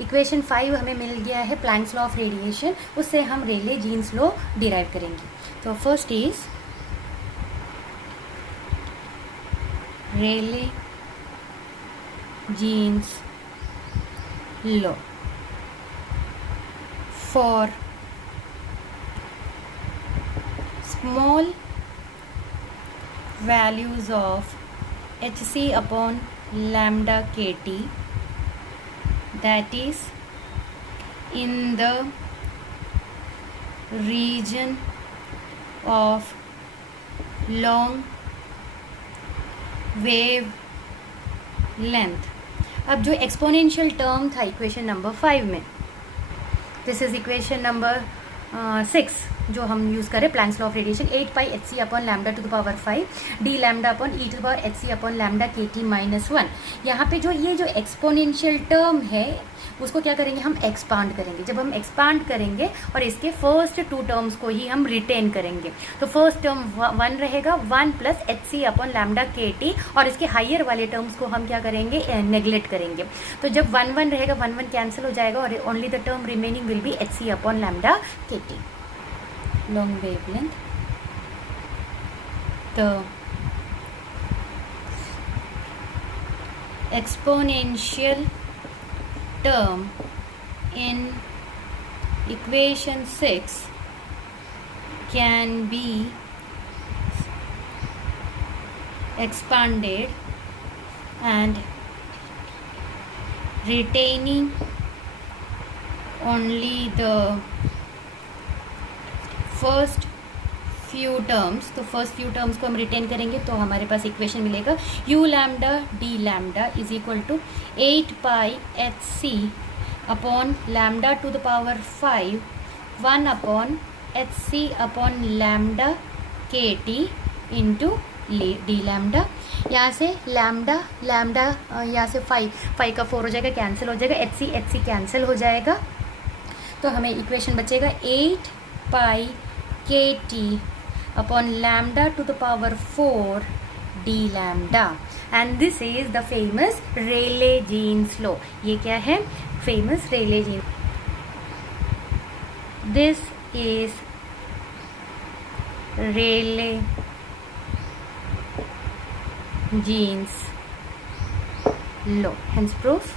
Equation 5 हमें मिल गया है प्लैंक्स लॉ ऑफ रेडिएशन, उससे हम रेले जीन्स लॉ डिराइव करेंगे। तो first is Rayleigh Jeans law for small values of hc upon lambda kt, that is in the region of long wavelength। अब जो exponential term था इक्वेशन नंबर 5 में, this is equation number 6 जो हम use करें Planck's law of radiation, 8 pi H C upon lambda to the power 5 D lambda upon E to the power H C upon lambda के T minus 1। यहाँ पे जो ये जो एक्सपोनेंशियल टर्म है उसको क्या करेंगे, हम एक्सपांड करेंगे। जब हम एक्सपांड करेंगे और इसके फर्स्ट 2 टर्म्स को ही हम रिटेन करेंगे, तो फर्स्ट टर्म 1 रहेगा, 1 प्लस एच सी अपॉन लैम्डा के टी, और इसके हाइयर वाले टर्म्स को हम क्या करेंगे, नेग्लेक्ट करेंगे। तो जब 1 1 रहेगा, 1 1 कैंसिल हो जाएगा और only the term remaining will be H C upon lambda के T. long wavelength, the exponential term in equation 6 can be expanded and retaining only the first few terms. तो फर्स्ट फ्यू टर्म्स को हम retain करेंगे तो हमारे पास equation मिलेगा U lambda D lambda is equal to 8 pi H C upon lambda to the power 5 1 upon H C upon lambda के T into D lambda. यहाँ से लैम्डा लैम्डा यहाँ से 5 का 4 हो जाएगा, कैंसिल हो जाएगा, एच सी कैंसिल हो जाएगा, तो हमें इक्वेशन बचेगा 8 pi K T upon lambda to the power 4 D lambda, and this is the famous Rayleigh Jeans law. ये क्या है, famous Rayleigh Jeans. This is Rayleigh Jeans law, hence proof.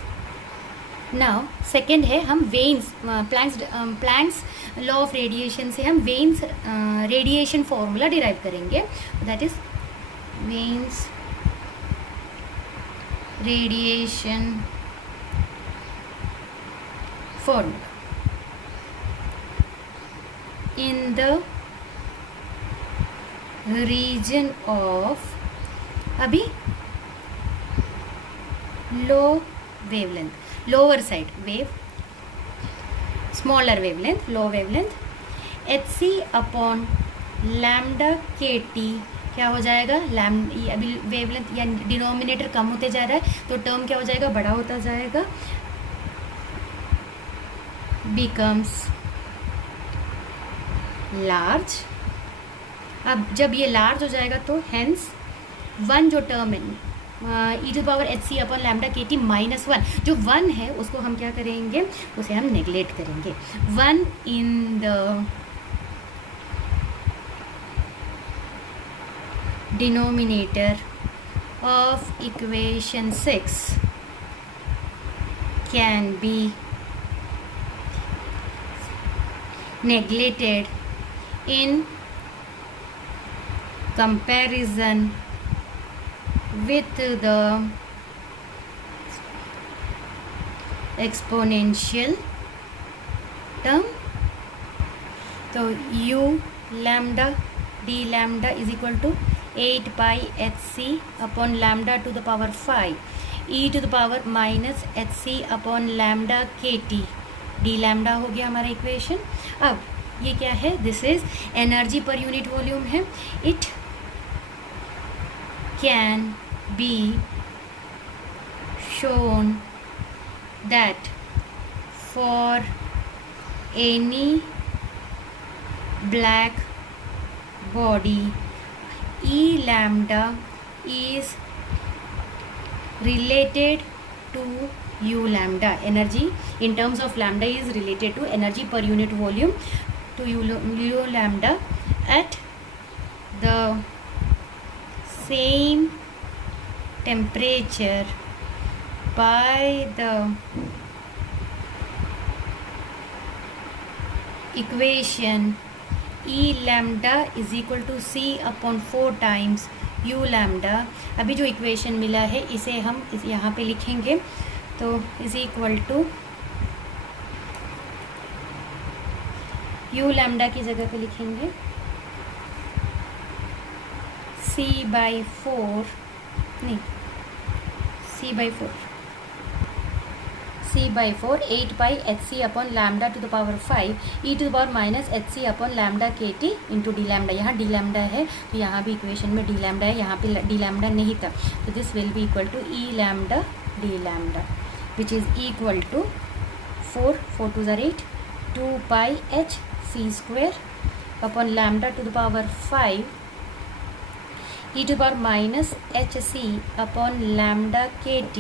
Now second है, हम Wien's Planck's law of radiation से हम Wien's radiation formula derive करेंगे, that is Wien's radiation formula. In the region of, अभी low wavelength, lower side wave, smaller wavelength, low wavelength, H C upon lambda के T क्या हो जाएगा, अभी wavelength या डिनोमिनेटर कम होते जा रहा है तो टर्म क्या हो जाएगा, बड़ा होता जाएगा, बिकम्स लार्ज। अब जब ये लार्ज हो जाएगा तो हेंस 1 जो टर्म है E to power H C upon lambda के टी माइनस 1, जो 1 है उसको हम क्या करेंगे, उसे हम नेग्लेक्ट करेंगे। 1 in the denominator of equation 6 can be neglected in comparison with the exponential term। तो u lambda d lambda is equal to 8 pi hc upon lambda to the power 5 e to the power minus hc upon lambda kt D lambda हो गया हमारा equation. अब ये क्या है, this is energy per unit volume है। It can be shown that for any black body E lambda is related to u lambda. Energy in terms of lambda is related to energy per unit volume, to u lambda at the same temperature by the equation E lambda is equal to C upon 4 times u lambda. अभी जो equation मिला है इसे हम यहाँ पे लिखेंगे, तो is equal to u lambda की जगह पे लिखेंगे C/4 8 pi hc upon lambda to the power 5 e to the power minus hc upon lambda kt into D lambda. यहाँ डी लैम्डा है तो यहाँ भी इक्वेशन में डी लैम्डा है, यहाँ पे डी लैम्डा नहीं था, तो this will be equal to E lambda D lambda which is equal to 4 2 8 2 pi h c square upon lambda to the power 5 e to the power minus hc upon lambda kt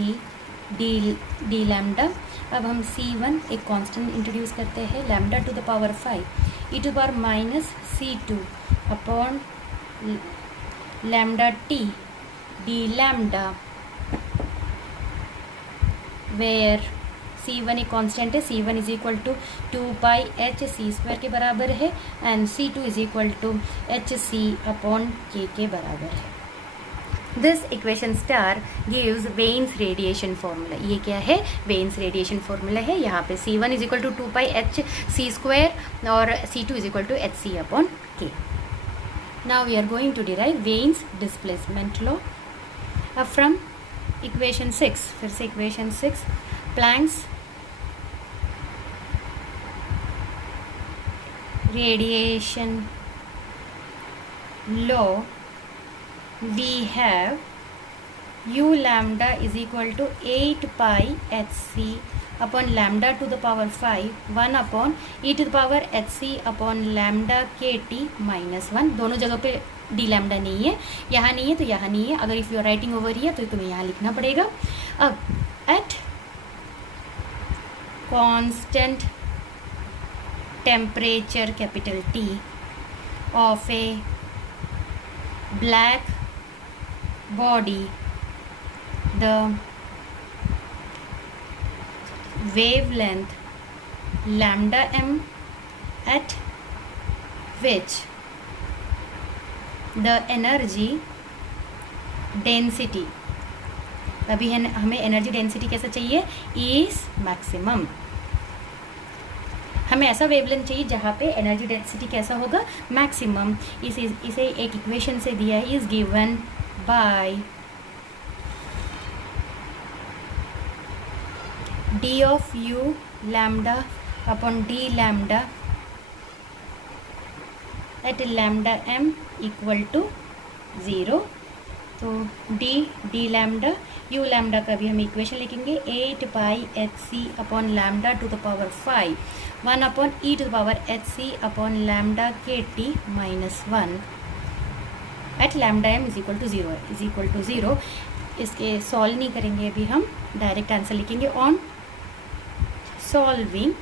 D lambda. अब हम C1 एक constant introduce करते हैं, lambda to the power 5 e to the power minus C2 upon lambda t D lambda, where C1 एक constant है, C1 is equal to 2 pi h c square के बराबर है and C2 is equal to hc upon k के बराबर है. This equation star gives Wien's radiation formula. ये क्या है? वेन्स रेडिएशन फॉर्मूला है. यहाँ पे C1 is equal to 2 pi h c square और C2 is equal to hc upon k. Now we are going to derive Wien's displacement law. अब from equation 6, फिर से equation 6, Planck's radiation law, we have u lambda is equal to 8 pi hc upon lambda to the power 5 1 upon e to the power hc upon lambda kt minus 1. दोनों जगह पे D lambda नहीं है, यहाँ नहीं है तो यहाँ नहीं है. अगर if you are writing over here तो तुम्हें यहाँ लिखना पड़ेगा. अब at constant temperature capital T of a black body, the wavelength lambda m at which the energy density, अभी हमें एनर्जी डेंसिटी कैसा चाहिए? Is maximum. हमें ऐसा वेवलेंथ चाहिए जहाँ पे एनर्जी डेंसिटी कैसा होगा? मैक्सिमम. इसे एक इक्वेशन से दिया है, is given by d of u lambda upon d lambda at lambda m equal to 0. तो d लैम्डा u लैम्डा का भी हम इक्वेशन लिखेंगे 8 pi H C upon lambda to the power 5 1 upon E to the power H C upon lambda के T minus 1 at lambda m is equal to 0. इसके solve नहीं करेंगे अभी, हम डायरेक्ट आंसर लिखेंगे. On solving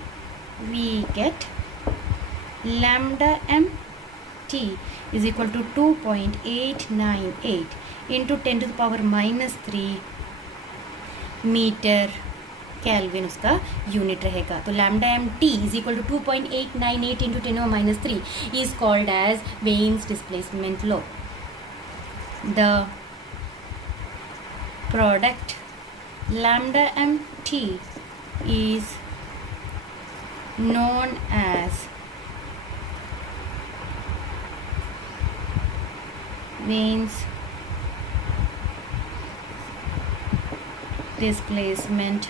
we get lambda m T is equal to 2.898 into 10 to the power minus 3 metre kelvin उसका unit रहेगा. तो lambda m T is equal to 2.898 into 10 power minus 3 is called as Wien's displacement law. The product lambda mt is known as Wien's displacement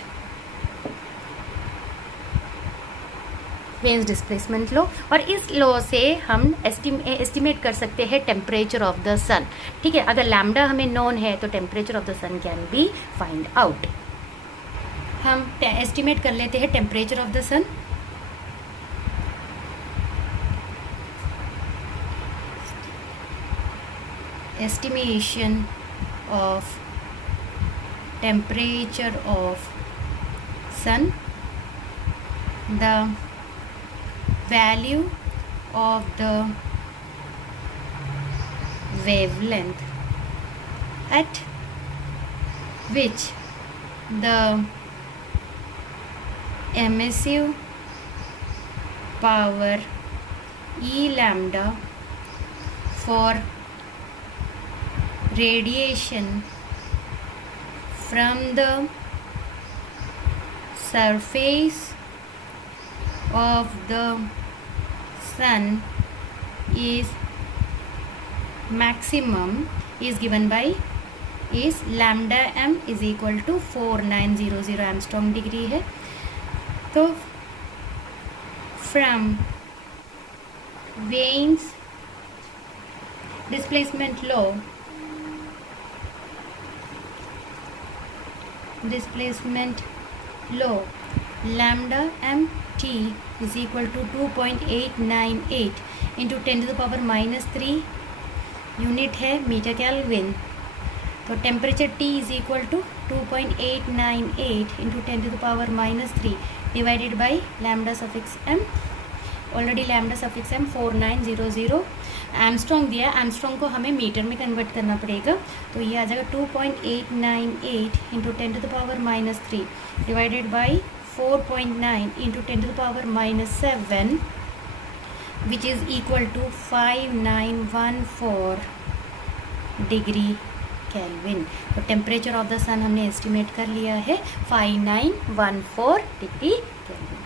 Wien's displacement law. और इस law से हम estimate कर सकते हैं टेम्परेचर ऑफ द सन. ठीक है, अगर लैम्डा हमें नोन है तो temperature of the sun can be find out. हम एस्टिमेट कर लेते हैं temperature of the sun. Estimation of temperature of sun, the value of the wavelength at which the emissive power E lambda for radiation from the surface of the sun is maximum is given by is lambda m is equal to 4900 angstrom degree है. तो from veins displacement low lambda m t is equal to 2.898 into 10 to the power minus 3 unit है metre kelvin. तो temperature T is equal to 2.898 into 10 to the power minus 3 divided by lambda suffix m. Already lambda suffix m 4900 angstrom दिया. Angstrom को हमें metre में convert करना पड़ेगा. तो ये आ जाएगा 2.898 into 10 to the power minus 3 divided by 4.9 into 10 to the power minus 7 which is equal to 5914 degree kelvin. तो टेम्परेचर ऑफ द सन हमने एस्टिमेट कर लिया है 5914 डिग्री केल्विन.